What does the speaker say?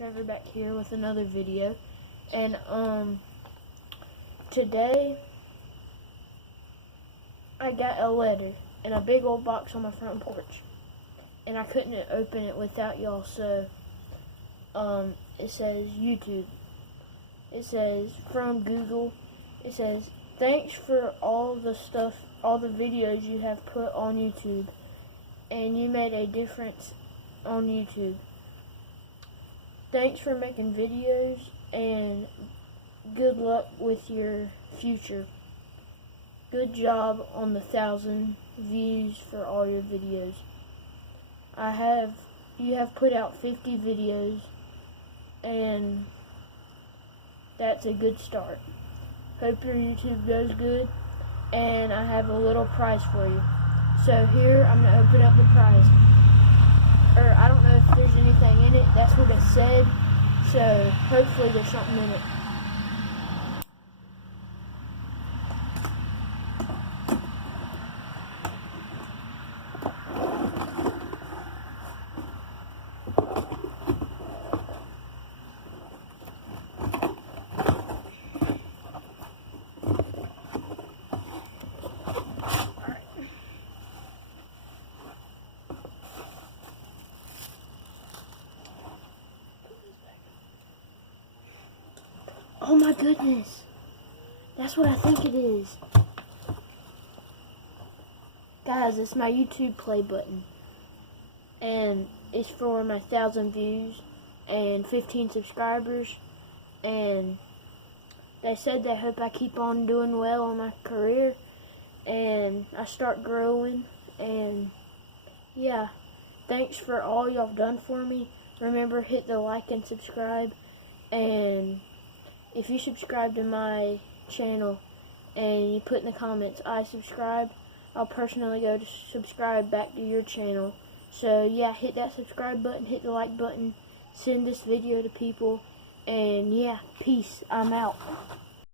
Trevor back here with another video, and today I got a letter in a big old box on my front porch, and I couldn't open it without y'all. So it says YouTube. It says from Google. It says thanks for all the stuff, all the videos you have put on YouTube, and you made a difference on YouTube. Thanks for making videos, and good luck with your future. Good job on the 1,000 views for all your videos. You have put out 50 videos, and that's a good start. Hope your YouTube goes good, and I have a little prize for you. So here, I'm going to open up the prize. I don't know if there's anything in it. That's what it said. So hopefully there's something in it. Oh my goodness, that's what I think it is. Guys, it's my YouTube play button, and it's for my 1,000 views and 15 subscribers, and they said they hope I keep on doing well on my career, and I start growing, and yeah, thanks for all y'all done for me. Remember, hit the like and subscribe, and if you subscribe to my channel and you put in the comments, I subscribe, I'll personally go to subscribe back to your channel. So yeah, hit that subscribe button, hit the like button, send this video to people, and yeah, peace, I'm out.